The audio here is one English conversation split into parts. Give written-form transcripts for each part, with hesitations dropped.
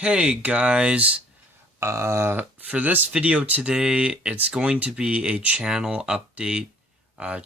Hey guys, for this video today, it's going to be a channel update.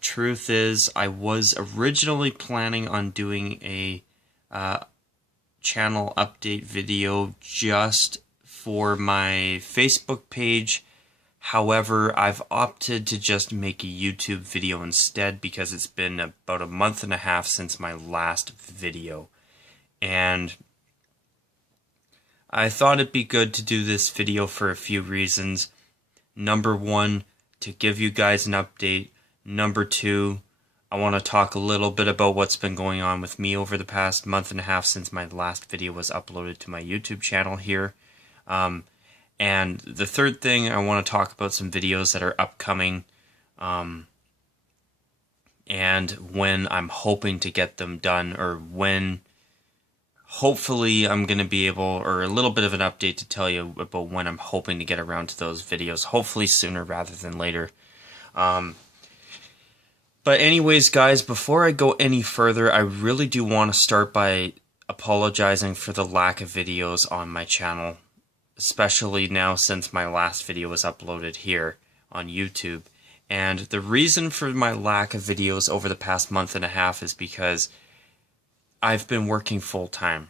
Truth is, I was originally planning on doing a channel update video just for my Facebook page. However, I've opted to just make a YouTube video instead because it's been about a month and a half since my last video. And I thought it'd be good to do this video for a few reasons. Number one, to give you guys an update. Number two, I want to talk a little bit about what's been going on with me over the past month and a half since my last video was uploaded to my YouTube channel here. And the third thing, I want to talk about some videos that are upcoming and when I'm hoping to get them done, or when hopefully I'm going to be able, or a little bit of an update to tell you about when I'm hoping to get around to those videos, hopefully sooner rather than later. But anyways, guys, before I go any further, I really do want to start by apologizing for the lack of videos on my channel, especially now since my last video was uploaded here on YouTube. And the reason for my lack of videos over the past month and a half is because I've been working full-time.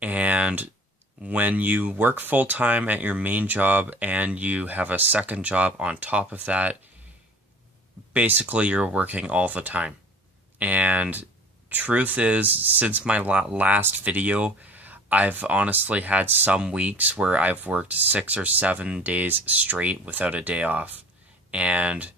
And when you work full-time at your main job and you have a second job on top of that, basically you're working all the time. And truth is, since my last video, I've honestly had some weeks where I've worked 6 or 7 days straight without a day off. And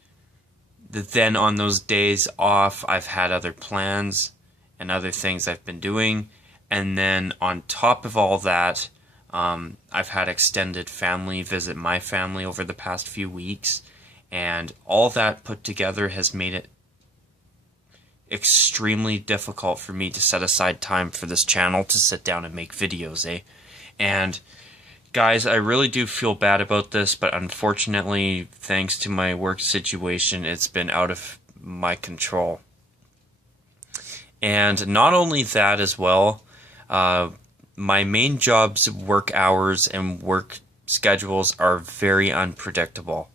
then on those days off, I've had other plans and other things I've been doing. And then on top of all that, I've had extended family visit my family over the past few weeks. And all that put together has made it extremely difficult for me to set aside time for this channel to sit down and make videos, And guys, I really do feel bad about this, but unfortunately, thanks to my work situation, it's been out of my control. And not only that as well, my main job's work hours and work schedules are very unpredictable.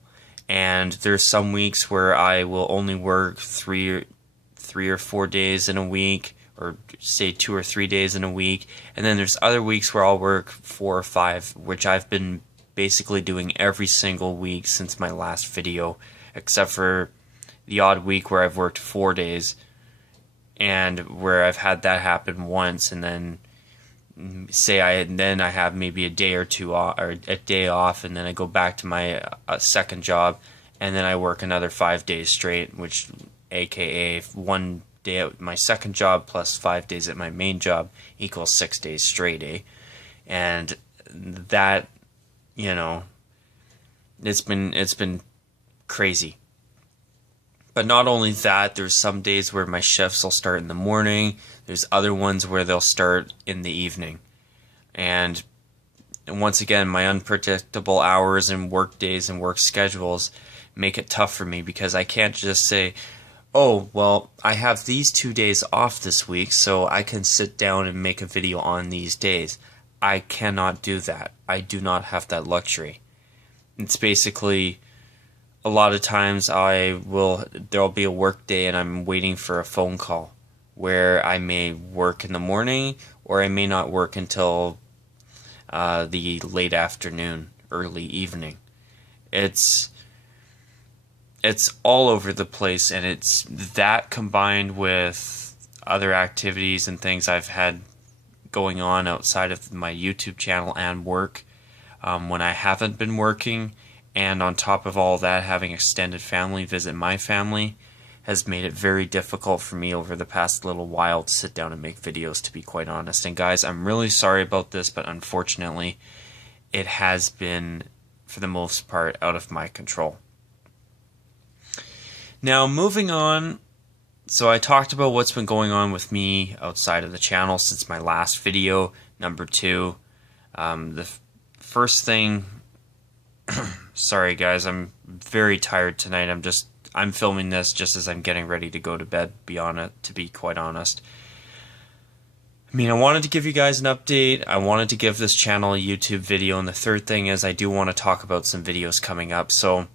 And there's some weeks where I will only work three or 4 days in a week, or say 2 or 3 days in a week, and then there's other weeks where I'll work 4 or 5, which I've been basically doing every single week since my last video, except for the odd week where I've worked 4 days, and where I've had that happen once, and then say I have maybe a day or two off, or a day off, and then I go back to my second job, and then I work another 5 days straight, which aka 1 day at my second job plus 5 days at my main job equals 6 days straight, And that, it's been crazy. But not only that, there's some days where my shifts will start in the morning. There's other ones where they'll start in the evening. And once again, my unpredictable hours and work days and work schedules make it tough for me, because I can't just say, oh, well, I have these 2 days off this week, so I can sit down and make a video on these days. I cannot do that. I do not have that luxury. It's basically, a lot of times there'll be a work day and I'm waiting for a phone call where I may work in the morning, or I may not work until the late afternoon, early evening. It's all over the place, and it's that combined with other activities and things I've had going on outside of my YouTube channel and work when I haven't been working, and on top of all that, having extended family visit my family has made it very difficult for me over the past little while to sit down and make videos, to be quite honest. And guys, I'm really sorry about this, but unfortunately, it has been, for the most part, out of my control. Now, moving on, so I talked about what's been going on with me outside of the channel since my last video. Number two, the first thing, sorry guys, I'm very tired tonight. I'm filming this just as I'm getting ready to go to bed, to be quite honest. I mean, I wanted to give you guys an update. I wanted to give this channel a YouTube video. And the third thing is I do want to talk about some videos coming up. So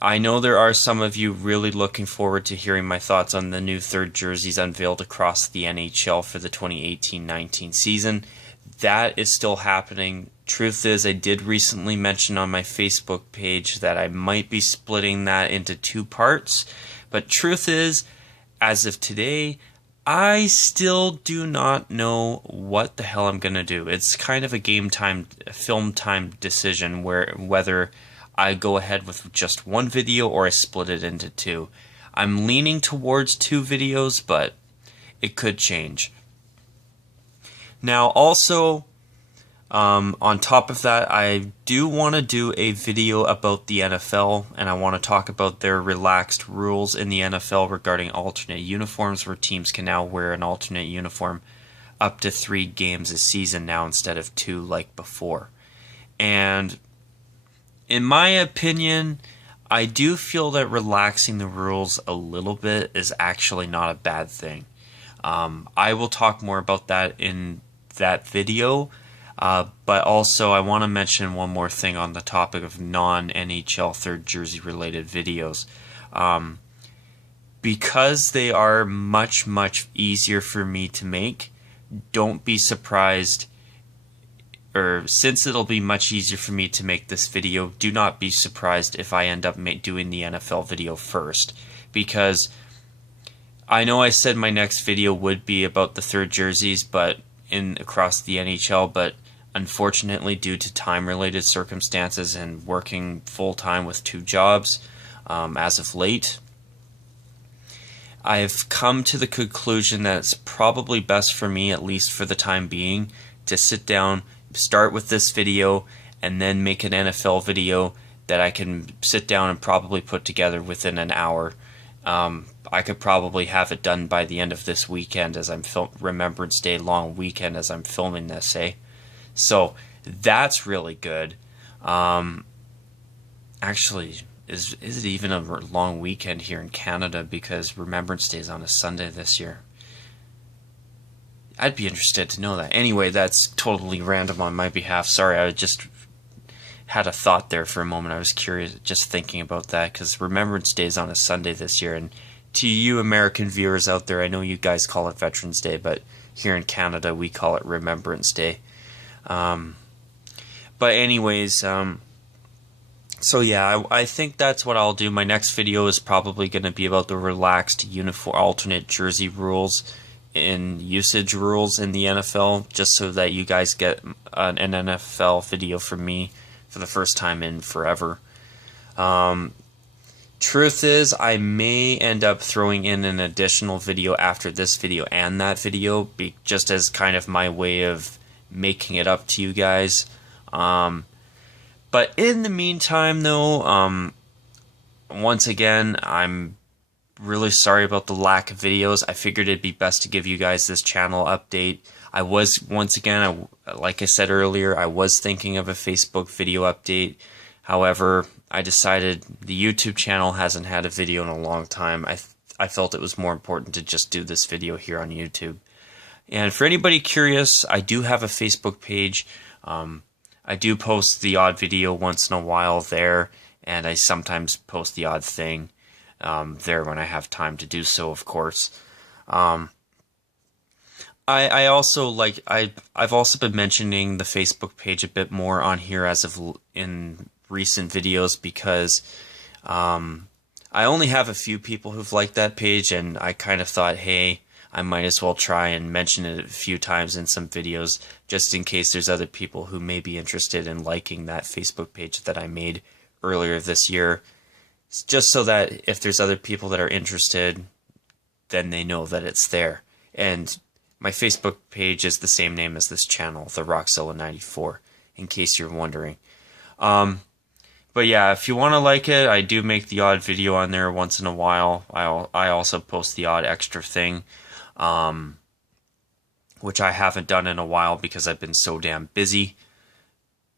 I know there are some of you really looking forward to hearing my thoughts on the new third jerseys unveiled across the NHL for the 2018-19 season. That is still happening. Truth is, I did recently mention on my Facebook page that I might be splitting that into 2 parts. But truth is, as of today, I still do not know what the hell I'm going to do. It's kind of a film time decision whether I go ahead with just 1 video or I split it into 2. I'm leaning towards 2 videos, but it could change. Now, also, on top of that, I do want to do a video about the NFL, and I want to talk about their relaxed rules in the NFL regarding alternate uniforms, where teams can now wear an alternate uniform up to 3 games a season now instead of 2 like before. And in my opinion, I do feel that relaxing the rules a little bit is actually not a bad thing. I will talk more about that in that video. But also, I want to mention one more thing on the topic of non-NHL third jersey related videos. Because they are much, much easier for me to make, don't be surprised, or since it'll be much easier for me to make this video, do not be surprised if I end up doing the NFL video first. Because I know I said my next video would be about the third jerseys, but across the NHL, but unfortunately, due to time-related circumstances and working full-time with 2 jobs as of late, I've come to the conclusion that it's probably best for me, at least for the time being, to sit down, start with this video, and then make an NFL video that I can sit down and probably put together within an hour. I could probably have it done by the end of this weekend, as I'm Remembrance Day long weekend as I'm filming this, eh? So that's really good. Actually, is it even a long weekend here in Canada, because Remembrance Day is on a Sunday this year? I'd be interested to know that. Anyway, that's totally random on my behalf. Sorry, I just had a thought there for a moment. I was curious, just thinking about that, because Remembrance Day is on a Sunday this year. And to you American viewers out there, I know you guys call it Veterans Day, but here in Canada we call it Remembrance Day. But anyways, so yeah, I think that's what I'll do. My next video is probably going to be about the relaxed uniform alternate jersey rules and usage rules in the NFL, just so that you guys get an NFL video from me for the first time in forever. Truth is, I may end up throwing in an additional video after this video and that video, just as kind of my way of making it up to you guys. But in the meantime, though, once again, I'm really sorry about the lack of videos. I figured it'd be best to give you guys this channel update. I was, once again, like I said earlier, I was thinking of a Facebook video update. However, I decided the YouTube channel hasn't had a video in a long time. I felt it was more important to just do this video here on YouTube. And for anybody curious, I do have a Facebook page. I do post the odd video once in a while there, and I sometimes post the odd thing there when I have time to do so, of course. I also I've also been mentioning the Facebook page a bit more on here as of in recent videos, because I only have a few people who've liked that page, and I kind of thought, hey, I might as well try and mention it a few times in some videos, just in case there's other people who may be interested in liking that Facebook page that I made earlier this year, just so that if there's other people that are interested, then they know that it's there. And my Facebook page is the same name as this channel, TheRockzilla94, in case you're wondering. But yeah, if you want to like it, I do make the odd video on there once in a while. I also post the odd extra thing, which I haven't done in a while because I've been so damn busy.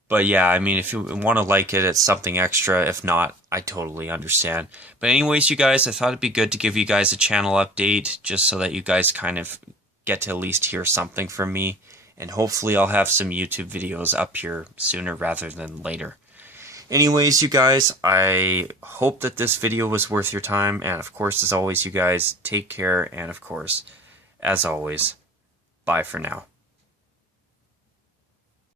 But yeah, I mean, if you want to like it, it's something extra. If not, I totally understand. But anyways, you guys, I thought it'd be good to give you guys a channel update, just so that you guys kind of get to at least hear something from me. And hopefully I'll have some YouTube videos up here sooner rather than later. Anyways, you guys, I hope that this video was worth your time. And of course, as always, you guys, take care. And of course, as always, bye for now.